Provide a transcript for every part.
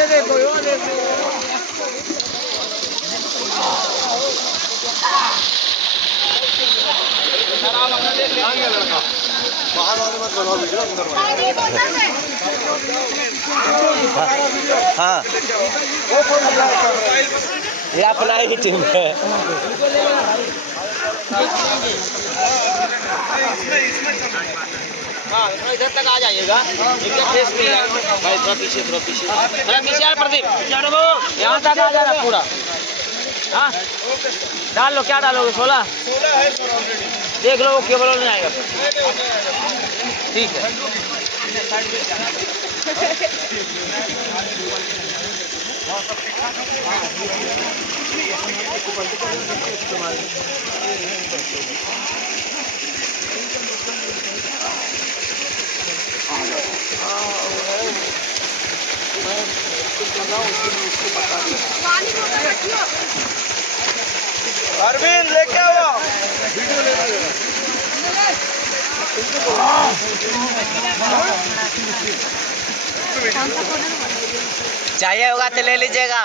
ये देखो यो देखो बाहर वाले मत बनाओ वीडियो अंदर हाँ ये अपना ही टीम है। हाँ इधर तक आ जाइएगा एकदम फ्रेश मिल जाएगा भाई। थोड़ा पीछे थोड़ा पीछे यार प्रदीप यहाँ तक आ जाएगा पूरा। हाँ डाल लो, क्या डालोगे? 16 है सर ऑलरेडी। देख लो, केबल नहीं आएगा। ठीक है अरविंद लेके आओ वीडियो ले लो। चाहिए होगा तो ले लीजिएगा,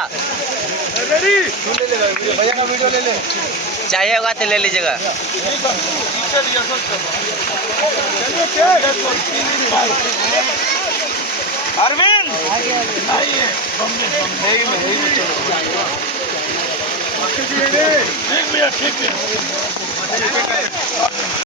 भैया का वीडियो ले ले। चाहिए होगा तो ले लीजिएगा। अरविंद ठीक है।